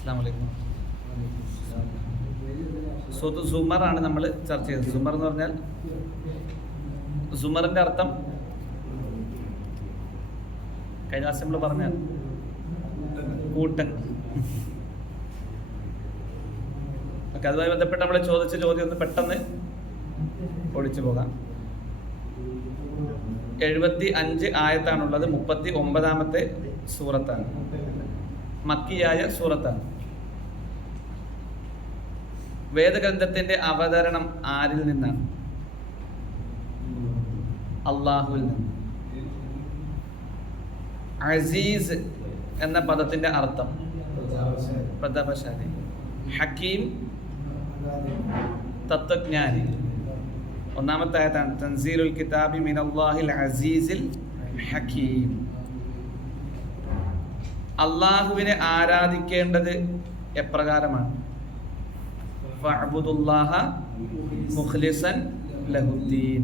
അസ്സലാമു അലൈക്കും. സൂറത്ത് സുമർ ആണ് നമ്മൾ ചർച്ച ചെയ്തത്. സുമർ എന്ന് പറഞ്ഞാൽ സുമറിന്റെ അർത്ഥം കഴിഞ്ഞ ദിവസം നമ്മൾ പറഞ്ഞ കൂട്ടൻ. ഓക്കെ, അതുമായി ബന്ധപ്പെട്ട് നമ്മൾ ചോദിച്ച ചോദ്യം ഒന്ന് പെട്ടെന്ന് ഒഴിച്ചു പോകാം. 75 ആയത്താണുള്ളത്. 39ാമത്തെ സൂറത്താണ്, മക്കിയായ സൂറത്താണ്. വേദഗ്രന്ഥത്തിന്റെ അവതരണം ആരിൽ നിന്നാണ്? അള്ളാഹുവിൽ നിന്ന്. അസീസ് എന്ന പദത്തിന്റെ അർത്ഥം പ്രതാപശാലി, ഹക്കീം തത്വജ്ഞാനി. ഒന്നാമത്തെ ആയത്താണ് തൻസീലുൽ കിതാബി മിനല്ലാഹിൽ അസീസിൽ ഹക്കീം. അള്ളാഹുവിനെ ആരാധിക്കേണ്ടത് എപ്രകാരമാണ്? ഫഅബ്ദുല്ലാഹ മുഖ്ലിസൻ ലഹുദ്ദീൻ.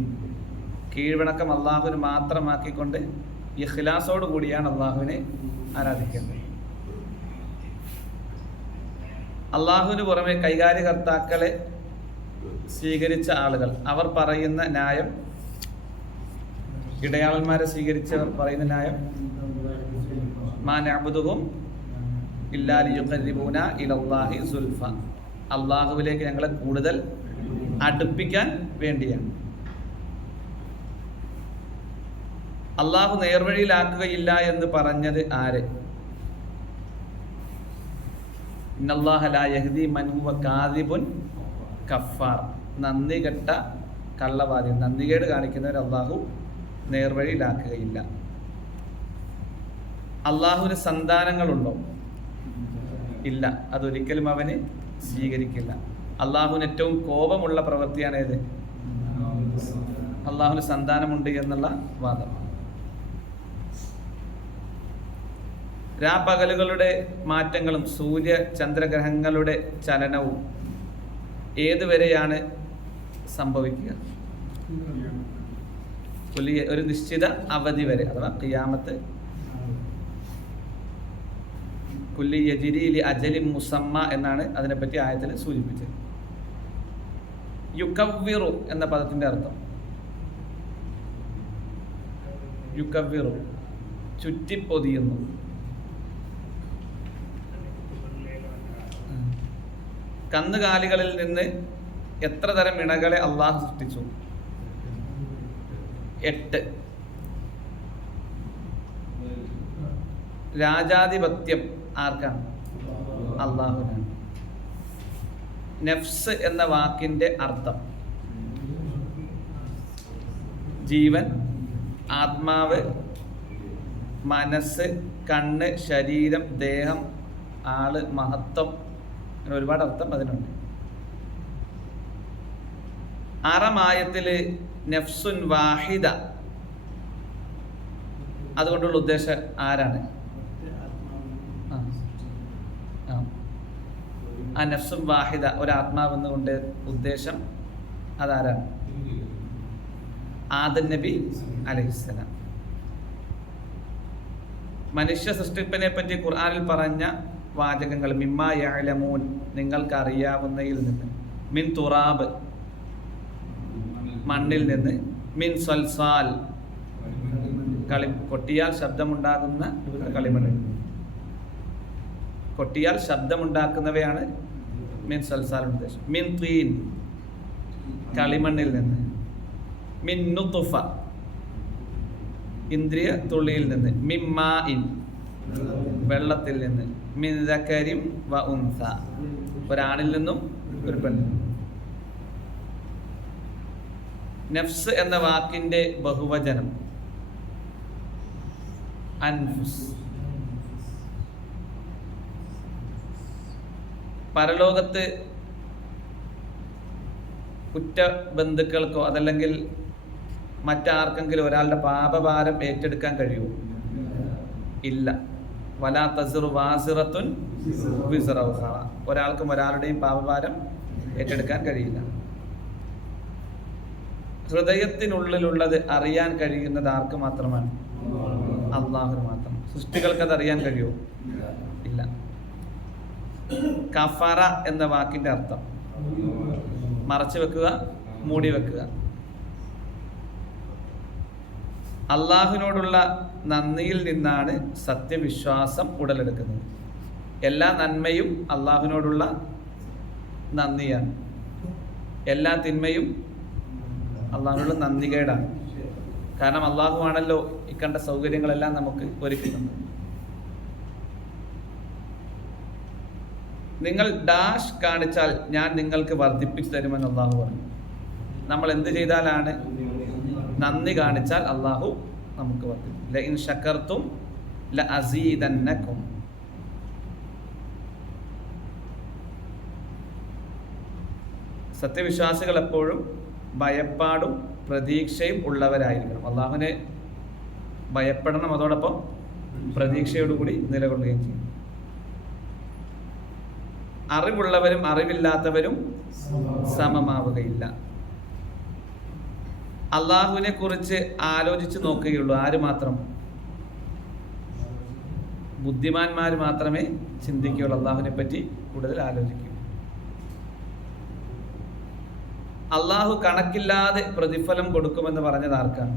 കീഴ്വണക്കം അള്ളാഹുവിന് മാത്രമാക്കിക്കൊണ്ട് ഇഖ്ലാസോട് കൂടിയാണ് അള്ളാഹുവിനെ ആരാധിക്കേണ്ടത്. അള്ളാഹുവിന് പുറമെ കൈകാര്യകർത്താക്കളെ സ്വീകരിച്ച ആളുകൾ അവർ പറയുന്ന ന്യായം, ഇടയാളന്മാരെ സ്വീകരിച്ചവർ പറയുന്ന ന്യായം, മാ നഅ്ബുദുഹും ഇല്ലാ ലിയുഖർരിബൂന ഇലല്ലാഹി സുൽഫ, അള്ളാഹുവിലേക്ക് ഞങ്ങളെ കൂടുതൽ അടുപ്പിക്കാൻ വേണ്ടിയാണ്. അള്ളാഹു നേർവഴിയിലാക്കുകയില്ല എന്ന് പറഞ്ഞത് ആര്? ഇന്നല്ലാഹ ലാ യഹ്ദി മൻ ഹുവ കാദിബുൻ കഫാർ. നന്ദി കെട്ട കള്ളവാദി, നന്ദികേട് കാണിക്കുന്നവർ അള്ളാഹു നേർവഴിയിലാക്കുകയില്ല. അള്ളാഹുവിന് സന്താനങ്ങളുണ്ടോ? ഇല്ല, അതൊരിക്കലും അവന് സ്വീകരിക്കില്ല. അള്ളാഹുവിന് ഏറ്റവും കോപമുള്ള പ്രവൃത്തിയാണ് ഏത്? അള്ളാഹുവിന് സന്താനമുണ്ട് എന്നുള്ള വാദം. രാപകലുകളുടെ മാറ്റങ്ങളും സൂര്യ ചന്ദ്രഗ്രഹങ്ങളുടെ ചലനവും ഏതുവരെയാണ് സംഭവിക്കുക? ഒരു നിശ്ചിത അവധി വരെ, അഥവാ ഖിയാമത്ത്. കുല്ലി യജ്രി ലി അജലിൻ മുസമ്മ എന്നാണ് അതിനെപ്പറ്റി ആയത്തിൽ സൂചിപ്പിച്ചത്. യുകവ്വിറു എന്ന പദത്തിന്റെ അർത്ഥം യുകവ്വിറു, ചുറ്റിപ്പൊതിയുന്നു. കന്നുകാലികളിൽ നിന്ന് എത്ര തരം ഇണകളെ അള്ളാഹു സൃഷ്ടിച്ചു? 8. രാജാധിപത്യം ആർക്കാണ്? അള്ളാഹുവിനാണ്. നഫ്സ് എന്ന വാക്കിന്റെ അർത്ഥം ജീവൻ, ആത്മാവ്, മനസ്സ്, കണ്ണ്, ശരീരം, ദേഹം, ആള്, മഹത്വം, അങ്ങനെ ഒരുപാട് അർത്ഥം അതിനുണ്ട്. 6ാം ആയത്തില് നഫ്സുൻ വാഹിദ, അതുകൊണ്ടുള്ള ഉദ്ദേശം ആരാണ്? ആ നഫ്സുൻ വാഹിദ, ഒരാത്മാവെന്ന് കൊണ്ട് ഉദ്ദേശം അതാരാണ്? ആദം നബി അലൈഹിസ്സലാം. മനുഷ്യ സൃഷ്ടിപ്പിനെ പറ്റി ഖുർആനിൽ പറഞ്ഞ വാചകങ്ങൾ മിമ്മാ യഅലമൂൻ, നിങ്ങൾക്ക് അറിയാവുന്നതിൽ നിന്ന്, മിൻ തുറാബ്, മണ്ണിൽ നിന്ന്, മിൻ സൽസാൽ, കൊട്ടിയാൽ ശബ്ദമുണ്ടാകുന്ന കളിമണ്ണിൽ, കൊട്ടിയാൽ ശബ്ദമുണ്ടാക്കുന്നവയാണ് മിൻ സൽസാൽ ഉദ്ദേശം. മിൻ തീൻ, കളിമണ്ണിൽ നിന്ന്. മിൻ നുത്ഫ, ഇന്ദ്രിയ തുള്ളിയിൽ നിന്ന്. മിൻ മാഇൻ, വെള്ളത്തിൽ നിന്ന്. മിൻ ദക്കരിം വ ഉൻസ, ഒരാണിൽ നിന്നും ഒരു പെണ്ണിൽ നിന്നും. നഫ്സ് എന്ന വാക്കിന്റെ ബഹുവചനം അൻഫുസ്. പരലോകത്ത് ഉറ്റ ബന്ധുക്കൾക്കോ അതല്ലെങ്കിൽ മറ്റാർക്കെങ്കിലും ഒരാളുടെ പാപഭാരം ഏറ്റെടുക്കാൻ കഴിയുമോ? ഇല്ല. വലാ തസിറു വാസിറത്തുൻ വിസ്റ ഉഖ്റ, ഒരാൾക്കും ഒരാളുടെയും പാപഭാരം ഏറ്റെടുക്കാൻ കഴിയില്ല. ഹൃദയത്തിനുള്ളിലുള്ളത് അറിയാൻ കഴിയുന്നത് ആർക്ക് മാത്രമാണ്? അള്ളാഹുവിന് മാത്രം. സൃഷ്ടികൾക്ക് അത് അറിയാൻ കഴിയുമോ? ഇല്ല. കഫറ എന്ന വാക്കിന്റെ അർത്ഥം മറച്ചു വെക്കുക, മൂടി വെക്കുക. അള്ളാഹുവിനോടുള്ള നന്ദിയിൽ നിന്നാണ് സത്യവിശ്വാസം ഉടലെടുക്കുന്നത്. എല്ലാ നന്മയും അള്ളാഹുവിനോടുള്ള നന്ദിയാണ്, എല്ലാ തിന്മയും അള്ളാഹുവിനോടുള്ള നന്ദികേടാണ്. കാരണം അള്ളാഹു ആണല്ലോ ഇക്കണ്ട സൗകര്യങ്ങളെല്ലാം നമുക്ക് ഒരുക്കുന്നത്. നിങ്ങൾ ഡാഷ് കാണിച്ചാൽ ഞാൻ നിങ്ങൾക്ക് വർദ്ധിപ്പിച്ചു തരുമെന്ന് അള്ളാഹു പറഞ്ഞു. നമ്മൾ എന്ത് ചെയ്താലാണ്? നന്ദി കാണിച്ചാൽ അള്ളാഹു നമുക്ക് വർദ്ധിപ്പിക്കും. ലഇൻ ശകർതും ലഅസീദന്നകും. സത്യവിശ്വാസികൾ എപ്പോഴും ഭയപ്പാടും പ്രതീക്ഷയും ഉള്ളവരായിരിക്കണം. അള്ളാഹുവിനെ ഭയപ്പെടണം, അതോടൊപ്പം പ്രതീക്ഷയോടുകൂടി നിലകൊള്ളുകയും ചെയ്യും. അറിവുള്ളവരും അറിവില്ലാത്തവരും സമമാവുകയില്ല. അള്ളാഹുവിനെ കുറിച്ച് ആലോചിച്ച് നോക്കുകയുള്ളൂ. ആര് മാത്രം? ബുദ്ധിമാന്മാർ മാത്രമേ ചിന്തിക്കുകയുള്ളൂ, അള്ളാഹുവിനെ പറ്റി കൂടുതൽ ആലോചിക്കൂ. അള്ളാഹു കണക്കില്ലാതെ പ്രതിഫലം കൊടുക്കുമെന്ന് പറഞ്ഞത് ആർക്കാണ്?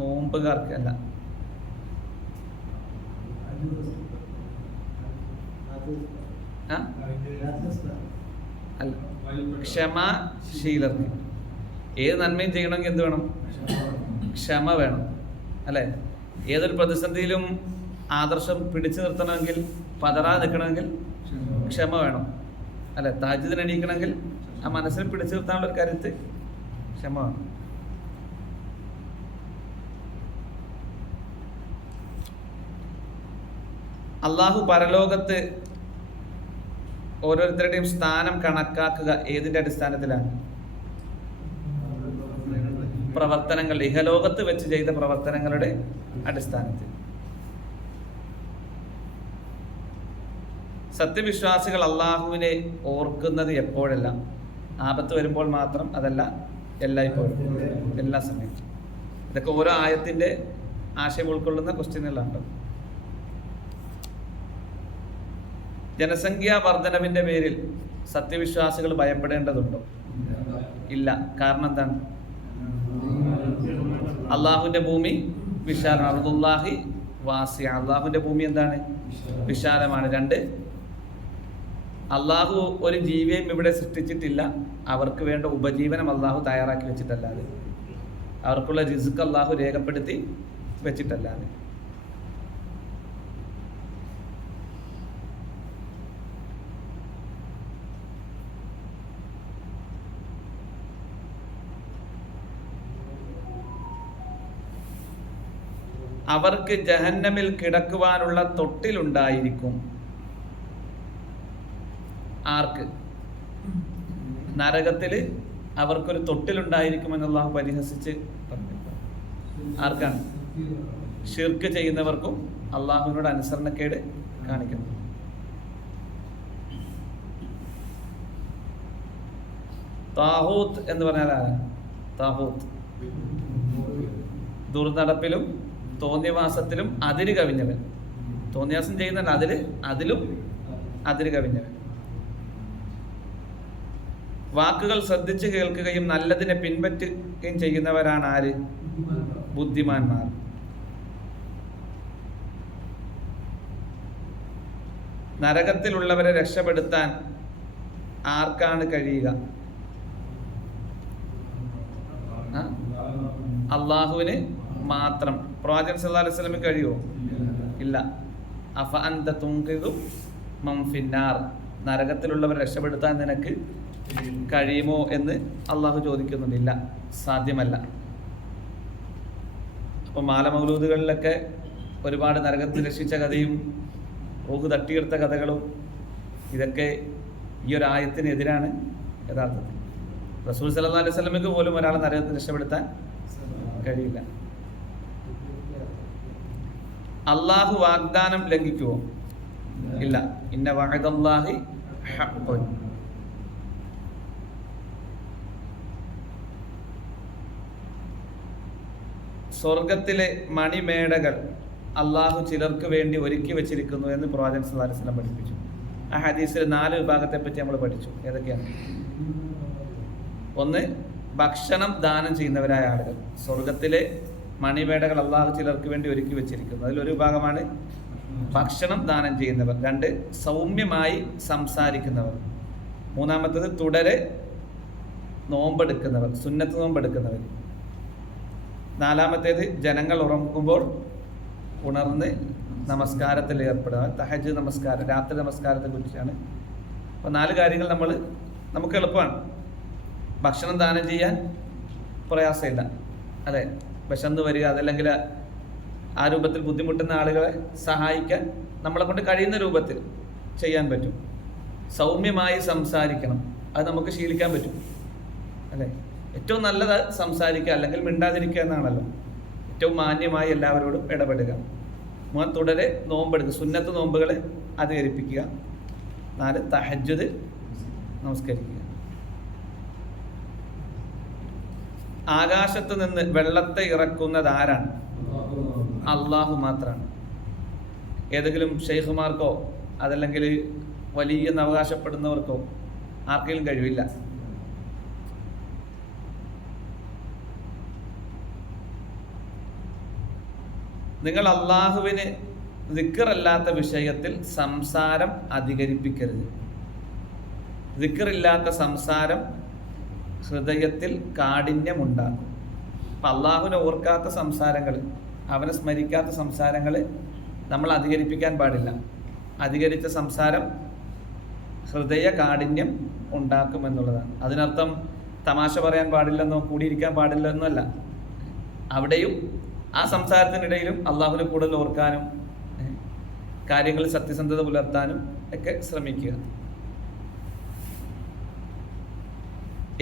നോമ്പുകാർക്ക് അല്ല, അല്ല, ക്ഷമാശീലർക്ക്. ഏത് നന്മയും ചെയ്യണമെങ്കിൽ എന്ത് വേണം? ക്ഷമ വേണം, അല്ലേ? ഏതൊരു പ്രതിസന്ധിയിലും ആദർശം പിടിച്ചു നിർത്തണമെങ്കിൽ, പതറാതെ നിൽക്കണമെങ്കിൽ ക്ഷമ വേണം, അല്ലെ? തഹജ്ജുദിന് എണീക്കണമെങ്കിൽ ആ മനസ്സിനെ പിടിച്ചു നിർത്താനുള്ള ഒരു കരുത്ത്, ക്ഷമ വേണം. അള്ളാഹു പരലോകത്ത് ഓരോരുത്തരുടെയും സ്ഥാനം കണക്കാക്കുക ഏതിന്റെ അടിസ്ഥാനത്തിലാണ്? പ്രവർത്തനങ്ങൾ, ഇഹലോകത്ത് വെച്ച് ചെയ്ത പ്രവർത്തനങ്ങളുടെ അടിസ്ഥാനത്തിൽ. സത്യവിശ്വാസികൾ അള്ളാഹുവിനെ ഓർക്കുന്നത് എപ്പോഴെല്ലാം? ആപത്ത് വരുമ്പോൾ മാത്രം, അതല്ല എല്ലായ്പ്പോഴും, എല്ലാ സമയത്തും. ഇതൊക്കെ ഓരോ ആയത്തിന്റെ ആശയം ഉൾക്കൊള്ളുന്ന ക്വസ്റ്റ്യനുകളാണ്. ജനസംഖ്യാ വർധനവിന്റെ പേരിൽ സത്യവിശ്വാസികൾ ഭയപ്പെടേണ്ടതുണ്ടോ? ഇല്ല. കാരണം എന്താണ്? അള്ളാഹുവിന്റെ ഭൂമി വിശാലമാണ്. അർദുല്ലാഹി വാസിഅ. അള്ളാഹുവിന്റെ ഭൂമി എന്താണ്? വിശാലമാണ്. 2, അള്ളാഹു ഒരു ജീവിയെയും ഇവിടെ സൃഷ്ടിച്ചിട്ടില്ല, അവർക്ക് വേണ്ട ഉപജീവനം അള്ളാഹു തയ്യാറാക്കി വെച്ചിട്ടല്ലാതെ, അവർക്കുള്ള റിസ്ക് അള്ളാഹു രേഖപ്പെടുത്തി വെച്ചിട്ടല്ലാതെ. അവർക്ക് ജഹന്നമിൽ കിടക്കുവാനുള്ള തൊട്ടിലുണ്ടായിരിക്കും. ആർക്ക്? നരകത്തിൽ അവർക്കൊരു തൊട്ടിലുണ്ടായിരിക്കുമെന്ന് അല്ലാഹു പരിഹസിച്ച് പറഞ്ഞു. ആർക്കാണ്? ഷിർക്ക് ചെയ്യുന്നവർക്കും അള്ളാഹുവിനോട് അനുസരണക്കേട് കാണിക്കുന്നു. താഹൂത്ത് എന്ന് പറഞ്ഞാൽ ആരാ? താഹൂത്ത് ദുർനടപ്പിലും തോന്നിയവാസത്തിലും അതിര് കവിഞ്ഞവൻ. തോന്നിയാസം ചെയ്യുന്നവൻ, അതിലും അതിര് കവിഞ്ഞവൻ. വാക്കുകൾ ശ്രദ്ധിച്ചു കേൾക്കുകയും നല്ലതിനെ പിൻപറ്റുകയും ചെയ്യുന്നവരാണ് ആര്? ബുദ്ധിമാന്മാർ. നരകത്തിലുള്ളവരെ രക്ഷപ്പെടുത്താൻ ആർക്കാണ് കഴിയുക? അള്ളാഹുവിന് മാത്രം. പ്രവാചകൻ സല്ലല്ലാഹു അലൈഹി വസല്ലമയ്ക്ക് കഴിയുമോ? ഇല്ല. അഫ അൻത തുൻഖിദു മൻ ഫിന്നാർ. നരകത്തിലുള്ളവരെ രക്ഷപ്പെടുത്താൻ നിനക്ക് കഴിയുമോ എന്ന് അള്ളാഹു ചോദിക്കുന്നുണ്ട്. ഇല്ല, സാധ്യമല്ല. അപ്പോൾ മാലമൗലൂദുകളിലൊക്കെ ഒരുപാട് നരകത്തിൽ രക്ഷിച്ച കഥയും റൂഹ് തട്ടിയെടുത്ത കഥകളും ഇതൊക്കെ ഈ ഒരു ആയത്തിനെതിരാണ് യഥാർത്ഥത്തിൽ. റസൂൽ സല്ലല്ലാഹു അലൈഹി വസല്ലമയ്ക്ക് പോലും ഒരാളെ നരകത്തിൽ രക്ഷപ്പെടുത്താൻ കഴിയില്ല. അള്ളാഹു വാഗ്ദാനം ലംഘിക്കുമോ? ഇല്ല. ഇന്ന വഅദല്ലാഹി ഹഖ്ഖുൻ. സ്വർഗത്തിലെ മണിമേടകൾ അള്ളാഹു ചിലർക്ക് വേണ്ടി ഒരുക്കി വെച്ചിരിക്കുന്നു എന്ന് പ്രവാചകൻ സല്ലല്ലാഹു അലൈഹി വസല്ലം പഠിപ്പിച്ചു. ആ ഹദീസിൽ 4 വിഭാഗത്തെ പറ്റി നമ്മൾ പഠിച്ചു. ഏതൊക്കെയാണ്? ഒന്ന്, ഭക്ഷണം ദാനം ചെയ്യുന്നവരായ ആളുകൾ. സ്വർഗത്തിലെ മണിമേടകൾ അള്ളാഹു ചിലർക്ക് വേണ്ടി ഒരുക്കി വെച്ചിരിക്കുന്നു. അതിലൊരു വിഭാഗമാണ് ഭക്ഷണം ദാനം ചെയ്യുന്നവർ. 2, സൗമ്യമായി സംസാരിക്കുന്നവർ. 3, തുടരെ നോമ്പെടുക്കുന്നവർ, സുന്നത്ത് നോമ്പെടുക്കുന്നവർ. 4, ജനങ്ങൾ ഉറങ്ങുമ്പോൾ ഉണർന്ന് നമസ്കാരത്തിൽ ഏർപ്പെടുക. തഹജ്ജുദ് നമസ്കാരം, രാത്രി നമസ്കാരത്തെ കുറിച്ചാണ്. അപ്പോൾ 4 കാര്യങ്ങൾ നമുക്ക് എളുപ്പമാണ്. ഭക്ഷണം ദാനം ചെയ്യാൻ പ്രയാസമില്ല, അതെ. വിശന്ന് വരിക, അതല്ലെങ്കിൽ ആ രൂപത്തിൽ ബുദ്ധിമുട്ടുന്ന ആളുകളെ സഹായിക്കാൻ നമ്മളെ കൊണ്ട് കഴിയുന്ന രൂപത്തിൽ ചെയ്യാൻ പറ്റും. സൗമ്യമായി സംസാരിക്കണം, അത് നമുക്ക് ശീലിക്കാൻ പറ്റും, അല്ലേ. ഏറ്റവും നല്ലത് സംസാരിക്കുക, അല്ലെങ്കിൽ മിണ്ടാതിരിക്കുക എന്നാണല്ലോ. ഏറ്റവും മാന്യമായി എല്ലാവരോടും ഇടപെടുക. 3, തുടരെ നോമ്പെടുക്കുക, സുന്നത്ത് നോമ്പുകളെ അധികരിപ്പിക്കുക. 4, തഹജ്ജുദ് നമസ്കരിക്കുക. ആകാശത്ത് നിന്ന് വെള്ളത്തെ ഇറക്കുന്നത് ആരാണ്? അള്ളാഹു മാത്രമാണ്. ഏതെങ്കിലും ഷെയ്ഖുമാർക്കോ അതല്ലെങ്കിൽ വലിയ അവകാശപ്പെടുന്നവർക്കോ ആർക്കെങ്കിലും കഴിവില്ല. നിങ്ങൾ അള്ളാഹുവിന് ദിക്റല്ലാത്ത വിഷയത്തിൽ സംസാരം അധികരിപ്പിക്കരുത്. ദിക്റില്ലാത്ത സംസാരം ഹൃദയത്തിൽ കാഠിന്യമുണ്ടാക്കും. അപ്പം അള്ളാഹുവിനെ ഓർക്കാത്ത സംസാരങ്ങൾ, അവനെ സ്മരിക്കാത്ത സംസാരങ്ങൾ നമ്മൾ അധികരിപ്പിക്കാൻ പാടില്ല. അധികരിച്ച സംസാരം ഹൃദയ കാഠിന്യം ഉണ്ടാക്കുമെന്നുള്ളതാണ്. അതിനർത്ഥം തമാശ പറയാൻ പാടില്ലെന്നോ കൂടിയിരിക്കാൻ പാടില്ലെന്നോ അല്ല. അവിടെയും ആ സംസാരത്തിനിടയിലും അള്ളാഹുവിനെ കൂടുതൽ ഓർക്കാനും കാര്യങ്ങളിൽ സത്യസന്ധത പുലർത്താനും ഒക്കെ ശ്രമിക്കുക.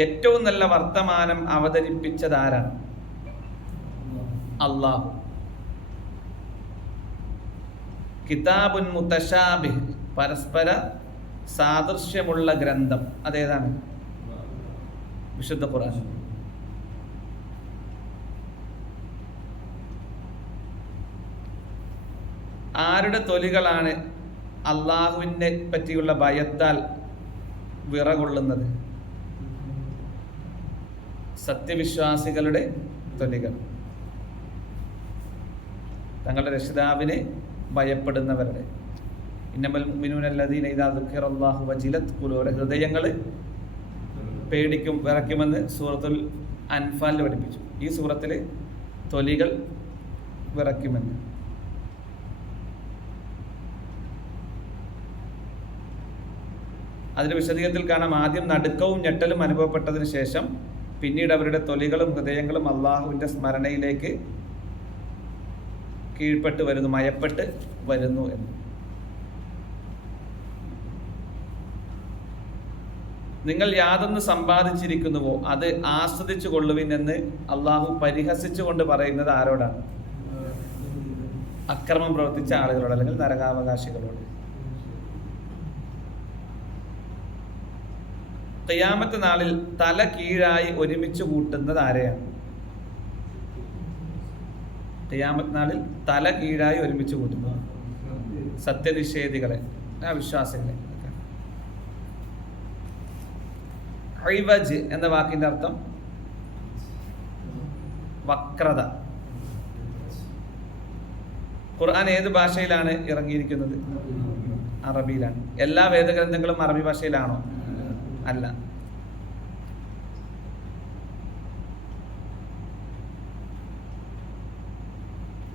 ഏറ്റവും നല്ല വർത്തമാനം അവതരിപ്പിച്ചതാരാണ്? അള്ളാഹു. കിതാബുൻ മുതശാബിഹ്, പരസ്പര സാദൃശ്യമുള്ള ഗ്രന്ഥം, അതേതാണ്? വിശുദ്ധ ഖുർആൻ. ആരുടെ തൊലികളാണ് അള്ളാഹുവിനെ പറ്റിയുള്ള ഭയത്താൽ വിറകൊള്ളുന്നത്? സത്യവിശ്വാസികളുടെ തൊലികൾ. തങ്ങളുടെ രക്ഷിതാവിനെ ഭയപ്പെടുന്നവരുടെ. ഇന്നമൽ മുഅ്മിനൂന അല്ലദീന ഇദാ ദുക്കിറല്ലാഹു വജിലത് ഖുലൂബുഹും, ഹൃദയങ്ങൾ പേടിക്കും, വിറയ്ക്കുമെന്ന് സൂറത്തുൽ അൻഫാലിൽ പഠിപ്പിച്ചു. ഈ സൂറത്തിൽ തൊലികൾ വിറയ്ക്കുമെന്ന്. അതിന്റെ വിശദീകരണത്തിൽ കാണാം, ആദ്യം നടുക്കവും ഞെട്ടലും അനുഭവപ്പെട്ടതിന് ശേഷം പിന്നീട് അവരുടെ തൊലികളും ഹൃദയങ്ങളും അള്ളാഹുവിന്റെ സ്മരണയിലേക്ക് കീഴ്പ്പെട്ട് വരുന്നു, മയപ്പെട്ട് വരുന്നു എന്ന്. നിങ്ങൾ യാതൊന്ന് സമ്പാദിച്ചിരിക്കുന്നുവോ അത് ആസ്വദിച്ചു കൊള്ളുവിൻ എന്ന് അള്ളാഹു പരിഹസിച്ചുകൊണ്ട് പറയുന്നത് ആരോടാണ്? അക്രമം പ്രവർത്തിച്ച ആളുകളോട്, അല്ലെങ്കിൽ നരകാവകാശികളോട്. ഖിയാമത്ത് നാളിൽ തല കീഴായി ഒരുമിച്ച് കൂട്ടുന്നത് ആരെയാണ്? ഖിയാമത്ത് നാളിൽ തല കീഴായി ഒരുമിച്ച് കൂട്ടുന്നത് സത്യനിഷേധികളെ, വിശ്വാസികളെ. ഇവജ് എന്ന വാക്കിന്റെ അർത്ഥം വക്രത. ഖുർആൻ ഏത് ഭാഷയിലാണ് ഇറങ്ങിയിരിക്കുന്നത്? അറബിയിലാണ്. എല്ലാ വേദഗ്രന്ഥങ്ങളും അറബി ഭാഷയിലാണോ? അല്ല.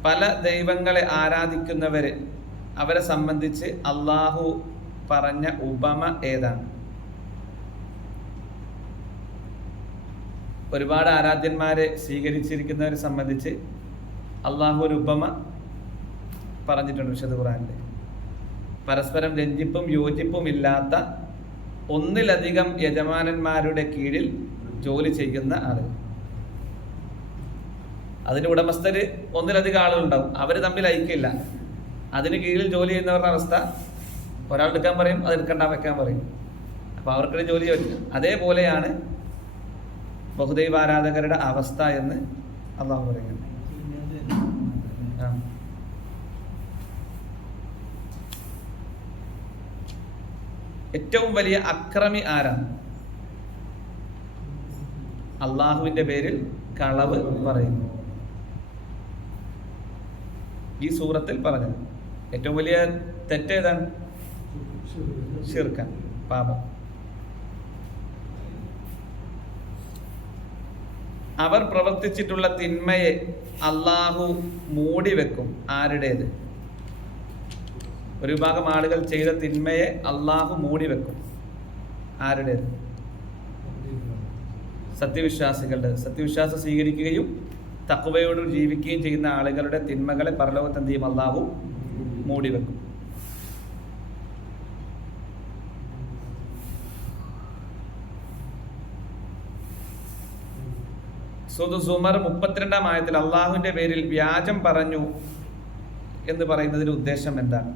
പല ദൈവങ്ങളെ ആരാധിക്കുന്നവര്, അവരെ സംബന്ധിച്ച് അള്ളാഹു പറഞ്ഞ ഉപമ ഏതാണ്? ഒരുപാട് ആരാധ്യന്മാരെ സ്വീകരിച്ചിരിക്കുന്നവരെ സംബന്ധിച്ച് അള്ളാഹു ഒരു ഉപമ പറഞ്ഞിട്ടുണ്ട് വിശുദ്ധ ഖുർആനിൽ. പരസ്പരം രഞ്ജിപ്പും യോജിപ്പും ഇല്ലാത്ത ഒന്നിലധികം യജമാനന്മാരുടെ കീഴിൽ ജോലി ചെയ്യുന്ന ആളുകൾ. അതിന് ഉടമസ്ഥര് ഒന്നിലധികം ആളുകളുണ്ടാവും, അവർ തമ്മിൽ ഐക്യമില്ല. അതിന് കീഴിൽ ജോലി ചെയ്യുന്നവരുടെ അവസ്ഥ, ഒരാൾ എടുക്കാൻ പറയും, അത് എടുക്കണ്ട വെക്കാൻ പറയും. അപ്പോൾ അവർക്കൊരു ജോലി പറ്റില്ല. അതേപോലെയാണ് ബഹുദൈവ ആരാധകരുടെ അവസ്ഥ എന്ന് അള്ളാഹു പറയുന്നത്. ഏറ്റവും വലിയ അക്രമി ആരാണ്? അള്ളാഹുവിന്റെ പേരിൽ കളവ് പറയുന്നു. ഈ സൂറത്തിൽ പറഞ്ഞത് ഏറ്റവും വലിയ തെറ്റേതാണ്? ശിർക്കാൻ, പാപം. അവർ പ്രവർത്തിച്ചിട്ടുള്ള തിന്മയെ അള്ളാഹു മൂടി വെക്കും. ആരുടേത്? ഒരു വിഭാഗം ആളുകൾ ചെയ്ത തിന്മയെ അള്ളാഹു മൂടി വെക്കും. ആരുടേത്? സത്യവിശ്വാസികളുടെ. സത്യവിശ്വാസം സ്വീകരിക്കുകയും തഖ്വയോട് ജീവിക്കുകയും ചെയ്യുന്ന ആളുകളുടെ തിന്മകളെ പരലോകത്ത് എന്ത് ചെയ്യും? അള്ളാഹു മൂടി വെക്കും. സൂറത്ത് സുമർ 32-ാം ആയത്തിൽ അള്ളാഹുവിന്റെ പേരിൽ വ്യാജം പറഞ്ഞു എന്ന് പറയുന്നതിന്റെ ഉദ്ദേശം എന്താണ്?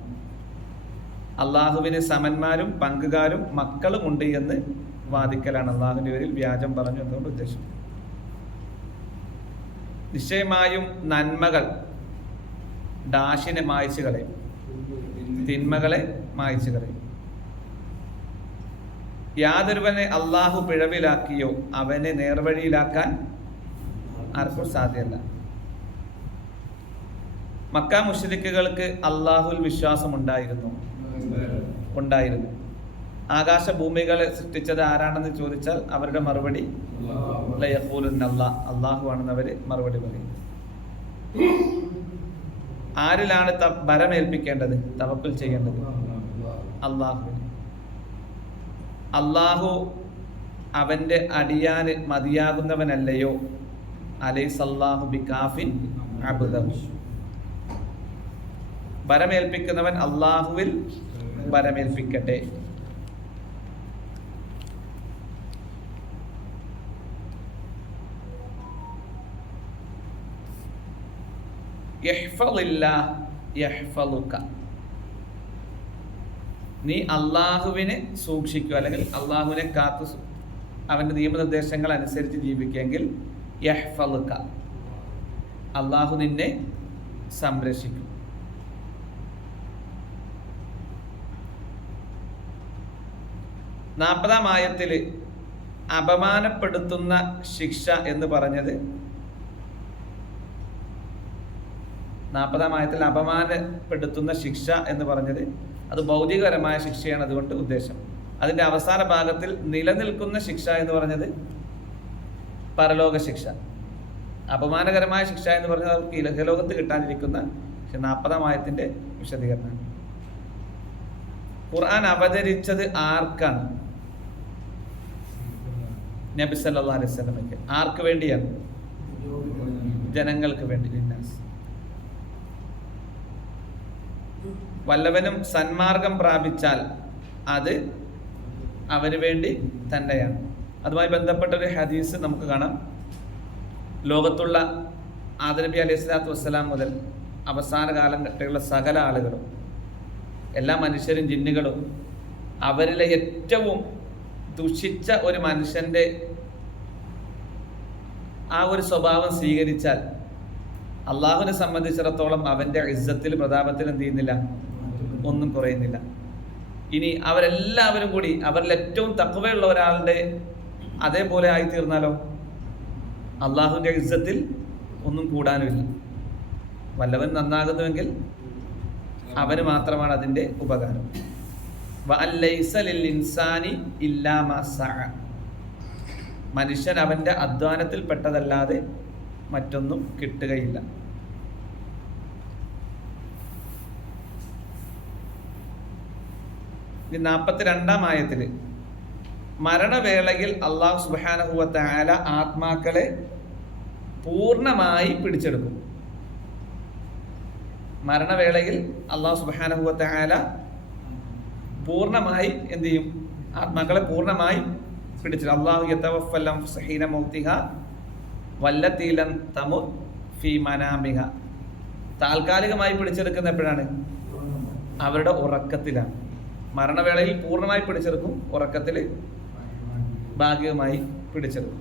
അള്ളാഹുവിന് സമന്മാരും പങ്കുകാരും മക്കളും ഉണ്ട് എന്ന് വാദിക്കലാണ് അള്ളാഹുവിന്റെ പേരിൽ വ്യാജം പറഞ്ഞു എന്നതുകൊണ്ട് ഉദ്ദേശം. നിശ്ചയമായും നന്മകൾ ഡാഷിനെ മായ്ച്ചു കളയും, തിന്മകളെ മായ്ച്ചു കളയും. യാതൊരുവനെ അള്ളാഹു പിഴവിലാക്കിയോ അവനെ നേർവഴിയിലാക്കാൻ ആർക്കും സാധ്യമല്ല. മക്ക മുശ്രിക്കുകൾക്ക് അള്ളാഹുൽ വിശ്വാസം ഉണ്ടായിരുന്നു. ആകാശഭൂമികളെ സൃഷ്ടിച്ചത് ആരാണെന്ന് ചോദിച്ചാൽ അവരുടെ മറുപടി അള്ളാഹു ആണെന്ന് അവര് മറുപടി പറയും. ആരിലാണ് ഭരമേൽപ്പിക്കേണ്ടത്? തവക്കുൽ ചെയ്യേണ്ടത് അള്ളാഹുവിന്. അള്ളാഹു അവന്റെ അടിയാന് മതിയാകുന്നവനല്ലയോ? അലൈസല്ലാഹു ബികാഫിൻ അബ്ദഹു. ഭരമേൽപ്പിക്കുന്നവൻ അള്ളാഹുവിൽ ഭരമേൽപ്പിക്കട്ടെ. നീ അള്ളാഹുവിനെ സൂക്ഷിക്കുക, അല്ലെങ്കിൽ അള്ളാഹുവിനെ കാത്തു അവന്റെ നിയമനിർദ്ദേശങ്ങൾ അനുസരിച്ച് ജീവിക്കുമെങ്കിൽ യഹ്ഫളുക, അള്ളാഹു നിന്നെ സംരക്ഷിക്കും. നാൽപ്പതാം ആയത്തിൽ അപമാനപ്പെടുത്തുന്ന ശിക്ഷ എന്ന് പറഞ്ഞത്, 40-ാം ആയത്തിൽ അപമാനപ്പെടുത്തുന്ന ശിക്ഷ എന്ന് പറഞ്ഞത് അത് ഭൗതികപരമായ ശിക്ഷയാണ്. അതുകൊണ്ട് ഉദ്ദേശം അതിന്റെ അവസാന ഭാഗത്തിൽ നിലനിൽക്കുന്ന ശിക്ഷ എന്ന് പറഞ്ഞത് പരലോക ശിക്ഷ. അപമാനകരമായ ശിക്ഷ എന്ന് പറഞ്ഞത് അവർക്ക് ഇഹലോകത്ത് കിട്ടാനിരിക്കുന്ന 40-ാം ആയത്തിന്റെ വിശദീകരണമാണ്. ഖുർആൻ അവതരിച്ചത് ആർക്കാണ്? നബി സല്ലല്ലാഹു അലൈഹി വസല്ലമയ്ക്ക്. ആർക്ക് വേണ്ടിയാണ്? ജനങ്ങൾക്ക് വേണ്ടി. വല്ലവനും സന്മാർഗം പ്രാപിച്ചാൽ അത് അവന് വേണ്ടി തന്നെയാണ്. അതുമായി ബന്ധപ്പെട്ട ഒരു ഹദീസ് നമുക്ക് കാണാം. ലോകത്തുള്ള ആദം നബി അലൈഹി സ്വലാത്തു വസ്സലാം മുതൽ അവസാന കാലഘട്ടത്തിലുള്ള സകല ആളുകളും, എല്ലാ മനുഷ്യരും ജിന്നുകളും, അവരിലെ ഏറ്റവും ദുഷിച്ച ഒരു മനുഷ്യന്റെ ആ ഒരു സ്വഭാവം സ്വീകരിച്ചാൽ അള്ളാഹുവിനെ സംബന്ധിച്ചിടത്തോളം അവന്റെ ഇസ്സത്തിൽ, പ്രതാപത്തിൽ എന്ത് ചെയ്യുന്നില്ല? ഒന്നും കുറയുന്നില്ല. ഇനി അവരെല്ലാവരും കൂടി അവരിൽ ഏറ്റവും തഖ്വയുള്ള ഒരാളുടെ അതേപോലെ ആയിത്തീർന്നാലോ അള്ളാഹുവിന്റെ ഇസ്സത്തിൽ ഒന്നും കൂടാനുമില്ല. വല്ലവൻ നന്നാകുന്നുവെങ്കിൽ അവന് മാത്രമാണ് അതിന്റെ ഉപകാരം. മനുഷ്യൻ അവന്റെ അധ്വാനത്തിൽ പെട്ടതല്ലാതെ മറ്റൊന്നും കിട്ടുകയില്ല. ഈ 42-ാം ആയത്തിൽ മരണവേളയിൽ അല്ലാഹു സുബ്ഹാനഹു വ തആല ആത്മാക്കളെ പൂർണ്ണമായി പിടിച്ചെടുക്കും. മരണവേളയിൽ അല്ലാഹു സുബ്ഹാനഹു വ തആല പൂർണ്ണമായി എന്ത് ചെയ്യും? ആത്മാക്കളെ പൂർണ്ണമായി പിടിച്ചെടുക്കും. അല്ലാഹു യതവഫൽ അൻഫുസ ഹീന മൗതിഹാ വല്ലതീ ലം തമുത് ഫീ മനാമിഹാ. താൽക്കാലികമായി പിടിച്ചെടുക്കുന്ന എപ്പോഴാണ്? അവരുടെ ഉറക്കത്തിലാണ്. മരണവേളയിൽ പൂർണ്ണമായി പിടിച്ചെടുക്കും, ഉറക്കത്തിൽ ഭാഗികമായി പിടിച്ചെടുക്കും.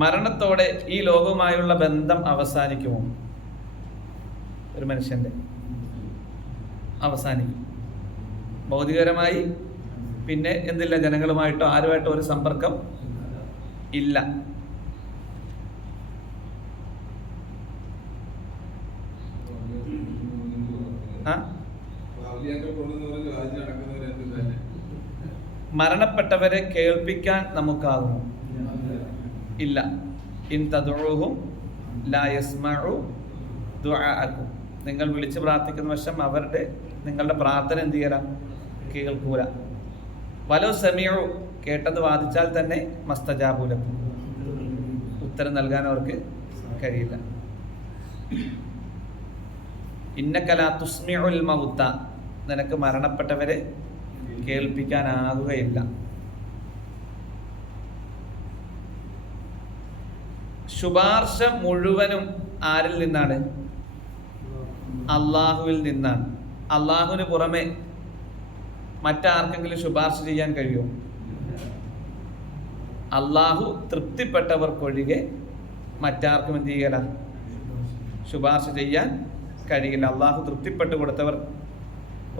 മരണത്തോടെ ഈ ലോകവുമായുള്ള ബന്ധം അവസാനിക്കുമോ? ഒരു മനുഷ്യൻ്റെ അവസാനിക്കും. ഭൗതികപരമായി പിന്നെ എന്തില്ല, ജനങ്ങളുമായിട്ടോ ആരുമായിട്ടോ ഒരു സമ്പർക്കം ഇല്ല. മരണപ്പെട്ടവരെ കേൾപ്പിക്കാൻ നമുക്കാകുമോ? ഇല്ല. ഇൻ തദ്ഉഹും ലാ യസ്മഉ ദുആഅക്കും. നിങ്ങൾ വിളിച്ച് പ്രാർത്ഥിക്കുന്ന വശം നിങ്ങളുടെ പ്രാർത്ഥന എന്ത് ചെയ്യല? കേൾക്കൂല. വലോ സമീഉ, കേട്ടത് വാദിച്ചാൽ തന്നെ മസ്തജാബുലക്കും, ഉത്തരം നൽകാൻ അവർക്ക് കഴിയില്ല. ഇന്നക ലാ തുസ്മിഉൽ മൗത, നിനക്ക് മരണപ്പെട്ടവരെ കേൾപ്പിക്കാനാകുകയില്ല. ശുപാർശ മുഴുവനും ആരിൽ നിന്നാണ്? അള്ളാഹുവിൽ നിന്നാണ്. അള്ളാഹുവിന് പുറമെ മറ്റാർക്കെങ്കിലും ശുപാർശ ചെയ്യാൻ കഴിയുമോ? അള്ളാഹു തൃപ്തിപ്പെട്ടവർക്കൊഴികെ മറ്റാർക്കും എന്ത് ചെയ്യല? ശുപാർശ ചെയ്യാൻ കഴിയില്ല. അള്ളാഹു തൃപ്തിപ്പെട്ട് കൊടുത്തവർ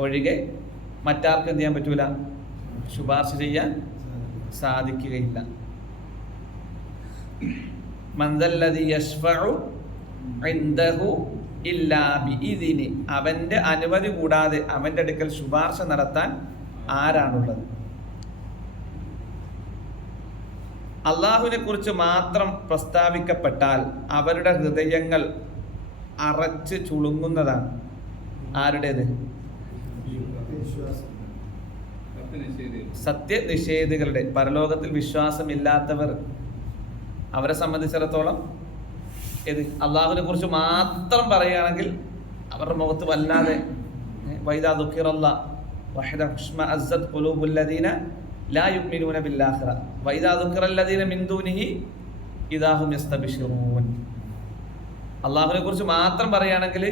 ഒഴികെ മറ്റാർക്കും എന്ത് ചെയ്യാൻ പറ്റൂല? ശുപാർശ ചെയ്യാൻ സാധിക്കുകയില്ല. മൻദല്ലദി യശ്ഫഉ ഇൻദഹു ഇല്ലാ ബിഇദ്നി, അവന്റെ അനുമതി കൂടാതെ അവന്റെ അടുക്കൽ ശുപാർശ നടത്താൻ ആരാണുള്ളത്? അള്ളാഹുവിനെ കുറിച്ച് മാത്രം പ്രസ്താവിക്കപ്പെട്ടാൽ അവരുടെ ഹൃദയങ്ങൾ അറച്ച് ചുളുങ്ങുന്നതാണ്. ആരുടേത്? സത്യനിഷേധികളുടെ. പരലോകത്തിൽ വിശ്വാസമില്ലാത്തവർ, അവരെ സംബന്ധിച്ചിടത്തോളം അള്ളാഹുവിനെ കുറിച്ച് മാത്രം പറയുകയാണെങ്കിൽ അവരുടെ മുഖത്ത് വല്ലാതെ വൈദാ ദുഃഖിറല്ലാഹ് വഹദ ഹുഷ്മഅസ്സത് ഖുലൂബുല്ലദീന ലാ യുഅ്മിനൂന ബിൽആഖിറ വൈദാ ദുഃഖിറല്ലദീന മിൻ ദൂനിഹി ഇദാ ഹും യസ്തബിശിറൂൻ. അള്ളാഹുവിനെ കുറിച്ച് മാത്രം പറയുകയാണെങ്കിൽ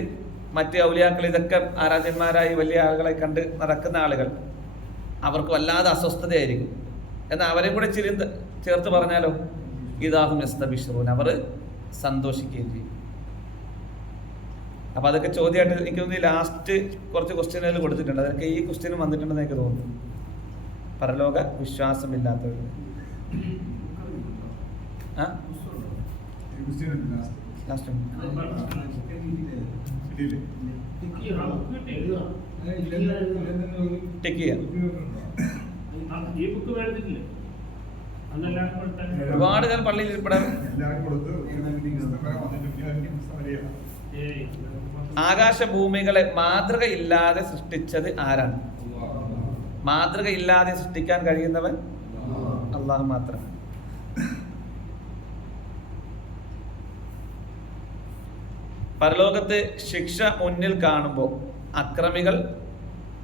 മറ്റ് ഔലിയാക്കൾ, ഇതൊക്കെ ആരാധ്യന്മാരായി വലിയ ആളുകളെ കണ്ട് നടക്കുന്ന ആളുകൾ, അവർക്ക് വല്ലാതെ അസ്വസ്ഥതയായിരിക്കും. എന്നാൽ അവരെയും കൂടെ ചേർത്ത് പറഞ്ഞാലോ ഇദാഹും യസ്തബിശിറൂൻ, അവർ സന്തോഷിക്കുകയും ചെയ്യും. അപ്പം അതൊക്കെ ചോദ്യമായിട്ട് എനിക്ക് തോന്നുന്നു ലാസ്റ്റ് കുറച്ച് ക്വസ്റ്റ്യനുകൾ കൊടുത്തിട്ടുണ്ട്. അതൊക്കെ ഈ ക്വസ്റ്റ്യനും വന്നിട്ടുണ്ടെന്ന് എനിക്ക് തോന്നുന്നു. പരലോക വിശ്വാസമില്ലാത്തവർ ഒരുപാട് കാലം പള്ളിയിൽ ഇരിപ്പെടാൻ. ആകാശഭൂമികളെ മാതൃകയില്ലാതെ സൃഷ്ടിച്ചത് ആരാണ്? മാതൃകയില്ലാതെ സൃഷ്ടിക്കാൻ കഴിയുന്നവൻ അള്ളാഹു മാത്രം. പരലോകത്ത് ശിക്ഷ മുന്നിൽ കാണുമ്പോൾ അക്രമികൾ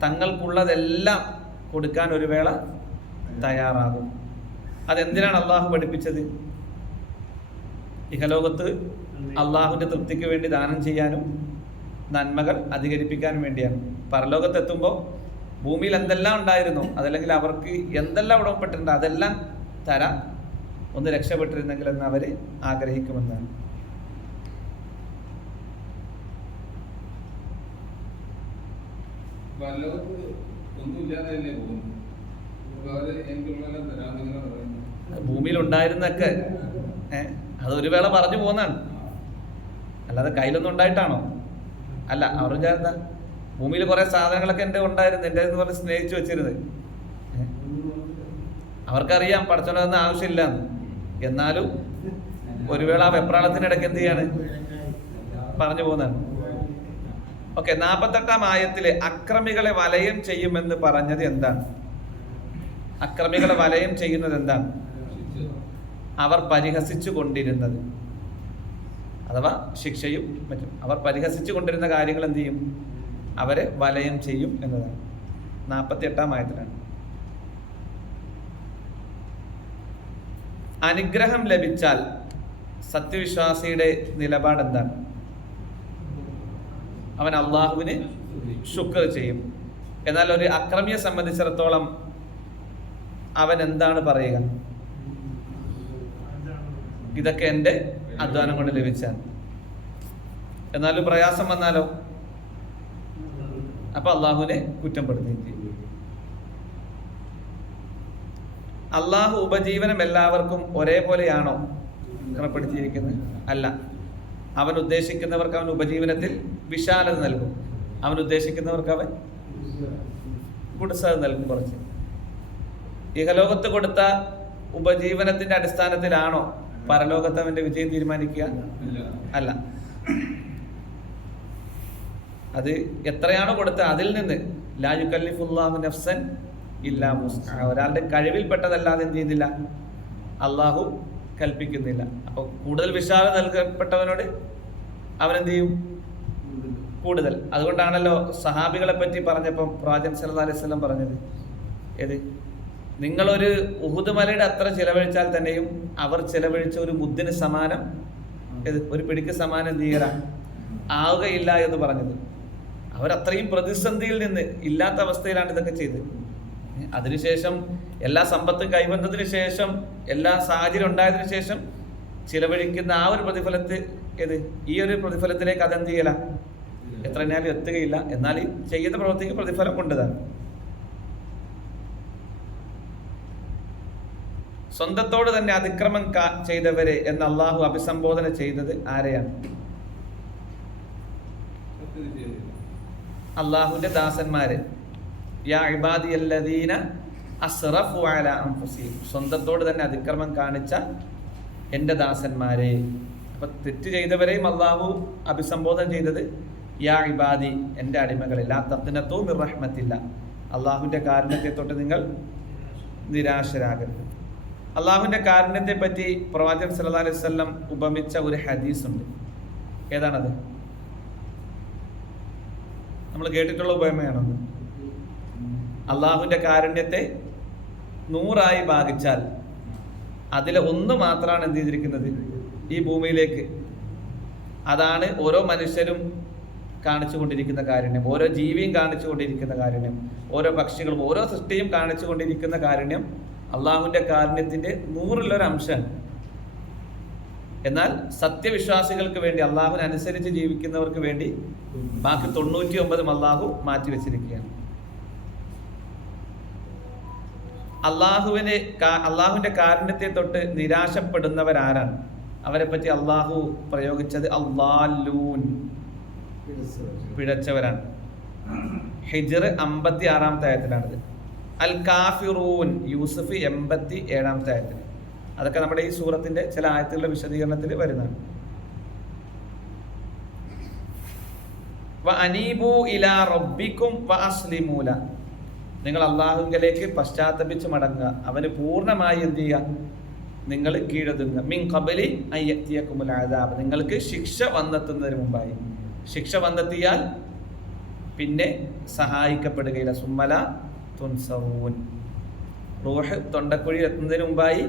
തങ്ങൾക്കുള്ളതെല്ലാം കൊടുക്കാൻ ഒരു വേള തയ്യാറാകും. അതെന്തിനാണ് അള്ളാഹു പഠിപ്പിച്ചത്? ഇഹലോകത്ത് അള്ളാഹുവിൻ്റെ തൃപ്തിക്ക് വേണ്ടി ദാനം ചെയ്യാനും നന്മകൾ അധികരിപ്പിക്കാനും വേണ്ടിയാണ്. പരലോകത്തെത്തുമ്പോൾ ഭൂമിയിൽ എന്തെല്ലാം ഉണ്ടായിരുന്നു, അതല്ലെങ്കിൽ അവർക്ക് എന്തെല്ലാം ഉടമപ്പെട്ടിട്ടുണ്ട്, അതെല്ലാം തരാം, ഒന്ന് രക്ഷപ്പെട്ടിരുന്നെങ്കിൽ എന്ന് അവർ ആഗ്രഹിക്കുമെന്നാണ്. ഭൂമിയിൽ ഉണ്ടായിരുന്നൊക്കെ അതൊരു വേള പറഞ്ഞു പോകുന്നതാണ്, അല്ലാതെ കയ്യിലൊന്നും ഉണ്ടായിട്ടാണോ? അല്ല. അവർ എന്താ, ഭൂമിയിൽ കുറെ സാധനങ്ങളൊക്കെ എൻ്റെ ഉണ്ടായിരുന്നു, എൻ്റെ എന്ന് പറഞ്ഞ് സ്നേഹിച്ചു വെച്ചിരുന്നത്. അവർക്കറിയാം പഠിച്ചോണ്ടൊന്നും ആവശ്യമില്ല എന്ന്. എന്നാലും ഒരു വേള ആ വെപ്രാളത്തിനിടയ്ക്ക് എന്ത് ചെയ്യാണ് പറഞ്ഞു പോകുന്നതാണ്. ഓക്കെ, 48-ാം ആയത്തില് അക്രമികളെ വലയം ചെയ്യുമെന്ന് പറഞ്ഞത് എന്താണ്? അക്രമികളെ വലയം ചെയ്യുന്നത് എന്താണ്? അവർ പരിഹസിച്ചു കൊണ്ടിരുന്നത്, അഥവാ ശിക്ഷയും മറ്റും. അവർ പരിഹസിച്ചു കൊണ്ടിരുന്ന കാര്യങ്ങൾ എന്ത് ചെയ്യും? അവരെ വലയം ചെയ്യും എന്നതാണ്. 48-ാം ആയത്തിലാണ്. അനുഗ്രഹം ലഭിച്ചാൽ സത്യവിശ്വാസിയുടെ നിലപാട് എന്താണ്? അവൻ അള്ളാഹുവിന് ശുക്ർ ചെയ്യും. എന്നാൽ ഒരു അക്രമിയെ സംബന്ധിച്ചിടത്തോളം അവൻ എന്താണ് പറയുക? ഇതൊക്കെ എൻ്റെ അധ്വാനം കൊണ്ട് ലഭിച്ചാണ്. എന്നാലും പ്രയാസം വന്നാലോ അപ്പൊ അള്ളാഹുവിനെ കുറ്റപ്പെടുത്തുകയും ചെയ്യും. അള്ളാഹു ഉപജീവനം എല്ലാവർക്കും ഒരേപോലെയാണോ ക്രമപ്പെടുത്തിയിരിക്കുന്നത്? അല്ല. അവൻ ഉദ്ദേശിക്കുന്നവർക്ക് അവൻ ഉപജീവനത്തിൽ വിശാലത നൽകും, അവൻ ഉദ്ദേശിക്കുന്നവർക്ക് അവൻ കുടിസത നൽകും. കുറച്ച് ഇഹലോകത്ത് കൊടുത്ത ഉപജീവനത്തിന്റെ അടിസ്ഥാനത്തിലാണോ പരലോകത്ത് അവന്റെ വിജയം തീരുമാനിക്കുക? അല്ല. അത് എത്രയാണോ കൊടുത്ത അതിൽ നിന്ന് ലാ യുകല്ലിഫുല്ലാഹു നഫ്സൻ ഇല്ലാ വുസ്അഹാ, ഒരാളുടെ കഴിവിൽപ്പെട്ടതല്ലാതെ എന്ത് ചെയ്യുന്നില്ല, അള്ളാഹു കൽപ്പിക്കുന്നില്ല. അപ്പോൾ കൂടുതൽ വിശാലത നൽകപ്പെട്ടവനോട് അവനെന്ത് ചെയ്യും? കൂടുതൽ. അതുകൊണ്ടാണല്ലോ സഹാബികളെ പറ്റി പറഞ്ഞപ്പം പ്രവാചകൻ സല്ലല്ലാഹു അലൈഹി വസല്ലം പറഞ്ഞത് ഏത്? നിങ്ങളൊരു ഉഹുദ് മലയുടെ അത്ര ചിലവഴിച്ചാൽ തന്നെയും അവർ ചിലവഴിച്ച ഒരു മുദ്ദിന് സമാനം, ഒരു പിടിക്ക് സമാനം എന്ത് ചെയ്യല ആവുകയില്ല എന്ന് പറഞ്ഞത്. അവരത്രയും പ്രതിസന്ധിയിൽ നിന്ന് ഇല്ലാത്ത അവസ്ഥയിലാണ് ഇതൊക്കെ ചെയ്തത്. അതിനുശേഷം എല്ലാ സമ്പത്തും കൈവന്നതിന് ശേഷം, എല്ലാ സാഹചര്യം ഉണ്ടായതിനു ശേഷം ചിലവഴിക്കുന്ന ആ ഒരു പ്രതിഫലത്തിൽ ഈ ഒരു പ്രതിഫലത്തിലേക്ക് അതെന്ത് ചെയ്യല എത്ര കഴിഞ്ഞാലും എത്തുകയില്ല. എന്നാൽ ഈ ചെയ്യുന്ന പ്രവൃത്തിക്ക് പ്രതിഫലം കൊണ്ടതാണ്. സ്വന്തത്തോട് തന്നെ അതിക്രമം ചെയ്തവരെ എന്ന് അള്ളാഹു അഭിസംബോധന ചെയ്തത് ആരെയാണ്? അള്ളാഹുവിന്റെ ദാസന്മാര്. യാ ഇബാദിയല്ലദീന അസ്റഫു അലാ അൻഫുസിഹിം, സ്വന്തത്തോട് തന്നെ അതിക്രമം കാണിച്ച എൻ്റെ ദാസന്മാരെ. അപ്പൊ തെറ്റ് ചെയ്തവരെയും അള്ളാഹു അഭിസംബോധന ചെയ്തത് യാ ഇബാദി, എൻ്റെ അടിമകളെ. ലാ തഖ്നതു മിർ റഹ്മത്തില്ല, അള്ളാഹുവിന്റെ കാരുണ്യത്തെ തൊട്ട് നിങ്ങൾ നിരാശരാകരുത്. അള്ളാഹുവിന്റെ കാരുണ്യത്തെ പറ്റി പ്രവാചകൻ സല്ലല്ലാഹു അലൈഹി വസല്ലം ഉപമിച്ച ഒരു ഹദീസ് ഉണ്ട്. ഏതാണത്? നമ്മൾ കേട്ടിട്ടുള്ള ഉപമയാണത്. അള്ളാഹുവിന്റെ കാരുണ്യത്തെ 100 ഭാഗിച്ചാൽ അതിലെ 1 മാത്രമാണ് എന്ത് ചെയ്തിരിക്കുന്നത് ഈ ഭൂമിയിലേക്ക്. അതാണ് ഓരോ മനുഷ്യരും കാണിച്ചു കൊണ്ടിരിക്കുന്ന കാരുണ്യം, ഓരോ ജീവിയും കാണിച്ചു കൊണ്ടിരിക്കുന്ന കാരുണ്യം, ഓരോ പക്ഷികളും ഓരോ സൃഷ്ടിയും കാണിച്ചു കൊണ്ടിരിക്കുന്ന കാരുണ്യം അള്ളാഹുവിന്റെ കാരുണ്യത്തിന്റെ 100 അംശമാണ്. എന്നാൽ സത്യവിശ്വാസികൾക്ക് വേണ്ടി, അള്ളാഹുവിനനുസരിച്ച് ജീവിക്കുന്നവർക്ക് വേണ്ടി ബാക്കി 99 അള്ളാഹു മാറ്റി വെച്ചിരിക്കുകയാണ്. അള്ളാഹുവിന്റെ കാരുണ്യത്തെ തൊട്ട് നിരാശപ്പെടുന്നവരാരാണ്? അവരെ പറ്റി അള്ളാഹു പ്രയോഗിച്ചത് അള്ളാലൂൻ, പിഴച്ചവരാണ്. ഹിജ്ർ 56-ാമത്തെ ആയത്തിലാണിത്. അൽ കാഫിറൂൻ യൂസുഫ് 87-ാമത്തെ ആയത്തിൽ. അതൊക്കെ നമ്മുടെ ഈ സൂറത്തിന്റെ ചില ആയത്തുകളുടെ വിശദീകരണത്തിൽ വരുന്നതാണ്. വഅനീബു ഇലാ റബ്ബിക്കും വഅസ്ലിമൂ ല, നിങ്ങൾ അള്ളാഹുവിലേക്ക് പശ്ചാത്തപിച്ച് മടങ്ങുക, അവന് പൂർണ്ണമായി എന്ത് ചെയ്യുക, നിങ്ങൾ കീഴൊതുങ്ങുക. മിൻ ഖബലി അൻ യഅതിയകുമുൽ അദാബ്, നിങ്ങൾക്ക് ശിക്ഷ വന്നെത്തുന്നതിന് മുമ്പായി. ശിക്ഷ വന്നെത്തിയാൽ പിന്നെ സഹായിക്കപ്പെടുകയില്ല. സുമ്മല തുൻസറൂൻ, റൂഹ് തൊണ്ടക്കുഴിയിൽ എത്തുന്നതിന് മുമ്പായി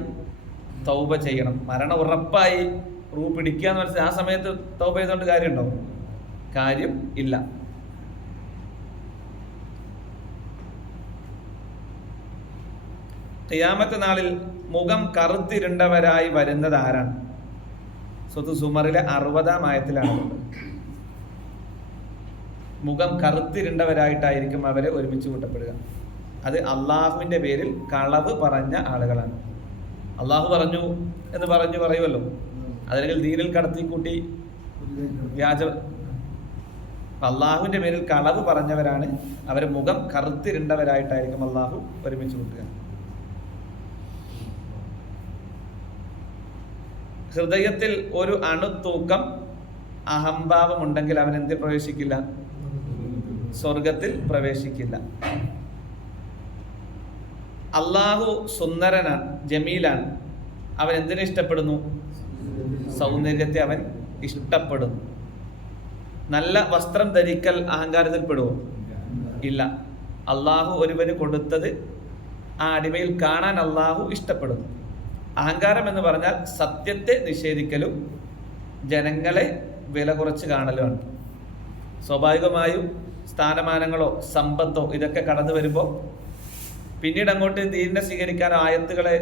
തൗബ ചെയ്യണം. മരണം ഉറപ്പായി റൂഹ് പിടിക്കുക എന്ന് മനസ്സിലായി, ആ സമയത്ത് തൗബ ചെയ്തുകൊണ്ട് കാര്യമുണ്ടോ? കാര്യം ഇല്ല. ഖിയാമത്ത് നാളിൽ മുഖം കറുത്തിരുണ്ടവരായി വരുന്നത് ആരാണ്? സൂറത്ത് സുമറിലെ 60-ാം ആയത്തിലാണ്. മുഖം കറുത്തിരുണ്ടവരായിട്ടായിരിക്കും അവരെ ഒരുമിച്ച് കൂട്ടപ്പെടുക. അത് അള്ളാഹുവിന്റെ പേരിൽ കളവ് പറഞ്ഞ ആളുകളാണ്. അള്ളാഹു പറഞ്ഞു എന്ന് പറയുമല്ലോ, അതല്ലെങ്കിൽ ദീനിൽ കടത്തിക്കൂട്ടി വ്യാജ, അള്ളാഹുവിന്റെ പേരിൽ കളവ് പറഞ്ഞവരാണ്. അവരെ മുഖം കറുത്തിരുണ്ടവരായിട്ടായിരിക്കും അള്ളാഹു ഒരുമിച്ച് കൂട്ടുക. ഹൃദയത്തിൽ ഒരു അണുത്തൂക്കം അഹംഭാവം ഉണ്ടെങ്കിൽ അവൻ എന്തിൽ പ്രവേശിക്കില്ല? സ്വർഗത്തിൽ പ്രവേശിക്കില്ല. അള്ളാഹു സുന്ദരനാണ്, ജമീലാണ്. അവൻ എന്തിനെ ഇഷ്ടപ്പെടുന്നു? സൗന്ദര്യത്തെ അവൻ ഇഷ്ടപ്പെടുന്നു. നല്ല വസ്ത്രം ധരിക്കൽ അഹങ്കാരത്തിൽ പെടുവോ? ഇല്ല. അള്ളാഹു ഒരുവന് കൊടുത്തത് ആ അടിമയിൽ കാണാൻ അള്ളാഹു ഇഷ്ടപ്പെടുന്നു. അഹങ്കാരം എന്ന് പറഞ്ഞാൽ സത്യത്തെ നിഷേധിക്കലും ജനങ്ങളെ വില കുറച്ച് കാണലുമാണ്. സ്വാഭാവികമായും സ്ഥാനമാനങ്ങളോ സമ്പത്തോ ഇതൊക്കെ കടന്നു വരുമ്പോൾ പിന്നീട് അങ്ങോട്ട് ദീനിനെ സ്വീകരിക്കാനോ ആയത്തുകളെ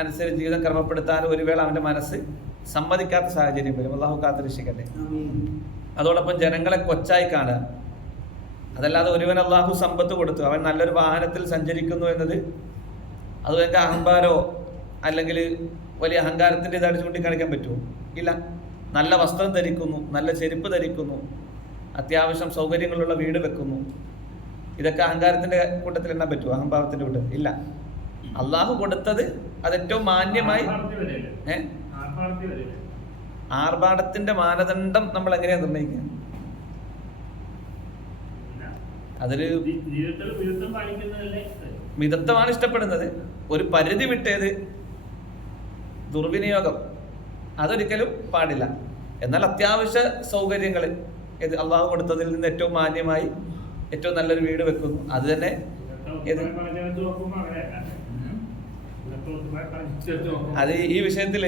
അനുസരിച്ച് ജീവിതം ക്രമപ്പെടുത്താനോ ഒരു വേള അവൻ്റെ മനസ്സ് സമ്മതിക്കാത്ത സാഹചര്യം വരും. അള്ളാഹു കാത്തുരക്ഷിക്കട്ടെ. അതോടൊപ്പം ജനങ്ങളെ കൊച്ചായി കാണുക. അതല്ലാതെ ഒരുവൻ അള്ളാഹു സമ്പത്ത് കൊടുത്തു, അവൻ നല്ലൊരു വാഹനത്തിൽ സഞ്ചരിക്കുന്നു എന്നത് അത് ഭയങ്കര അഹങ്കാരോ അല്ലെങ്കിൽ വലിയ അഹങ്കാരത്തിൻ്റെ ഇതായിട്ട് ചൂണ്ടിക്കാണിക്കാൻ പറ്റുമോ? ഇല്ല. നല്ല വസ്ത്രം ധരിക്കുന്നു, നല്ല ചെരുപ്പ് ധരിക്കുന്നു, അത്യാവശ്യം സൗകര്യങ്ങളുള്ള വീട് വെക്കുന്നു, ഇതൊക്കെ അഹങ്കാരത്തിൻ്റെ കൂട്ടത്തിൽ എണ്ണാൻ പറ്റുമോ? അഹംഭാവത്തിൻ്റെ കൂട്ടത്തിൽ ഇല്ല. അള്ളാഹു കൊടുത്തത് അത് ഏറ്റവും മാന്യമായി. ആർഭാടത്തിന്റെ മാനദണ്ഡം നമ്മൾ എങ്ങനെയാ നിർണ്ണയിക്കുക? അതൊരു മിതത്വമാണ് ഇഷ്ടപ്പെടുന്നത്. ഒരു പരിധി വിട്ടേത് ദുർവിനിയോഗം, അതൊരിക്കലും പാടില്ല. എന്നാൽ അത്യാവശ്യ സൗകര്യങ്ങൾ ഇത് അള്ളാഹു കൊടുത്തതിൽ നിന്ന് ഏറ്റവും മാന്യമായി ഏറ്റവും നല്ലൊരു വീട് വെക്കുന്നു, അത് തന്നെ അത് ഈ വിഷയത്തിൽ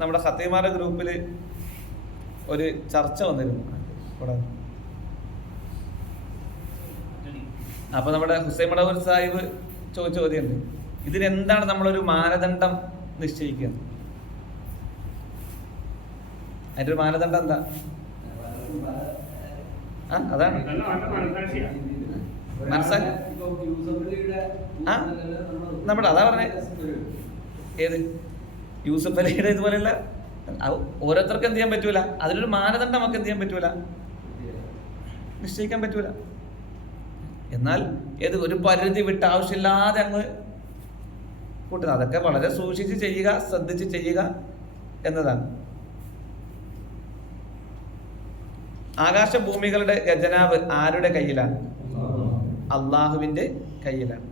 നമ്മുടെ ഖത്തീമാരുടെ ഗ്രൂപ്പിൽ ഒരു ചർച്ച വന്നിരുന്നു. അപ്പൊ നമ്മുടെ ഹുസൈൻ മടവൂർ സാഹിബ് ചോദിച്ച ചോദ്യമുണ്ട്, ഇതിനെന്താണ് നമ്മളൊരു മാനദണ്ഡം നിശ്ചയിക്കുക? അതിന്റെ ഒരു മാനദണ്ഡം എന്താ? അതാണ് മനസ്സിലാക്കി നമ്മുടെ അതാ പറഞ്ഞേ. ഏത് യൂസഫ് അലിയുടെ ഇതുപോലെയുള്ള ഓരോരുത്തർക്കും എന്ത് ചെയ്യാൻ പറ്റൂല, അതിലൊരു മാനദണ്ഡം നമുക്ക് എന്ത് ചെയ്യാൻ പറ്റൂല, നിശ്ചയിക്കാൻ പറ്റൂല. എന്നാൽ ഏത് ഒരു പരിധി വിട്ട് ആവശ്യമില്ലാതെ അങ്ങ് കൂട്ടുന്നത്, അതൊക്കെ വളരെ സൂക്ഷിച്ച് ചെയ്യുക, ശ്രദ്ധിച്ച് ചെയ്യുക എന്നതാണ്. ആകാശഭൂമികളുടെ ഖജനാവ് ആരുടെ കയ്യിലാണ്? അള്ളാഹുവിന്റെ കയ്യിലാണ്.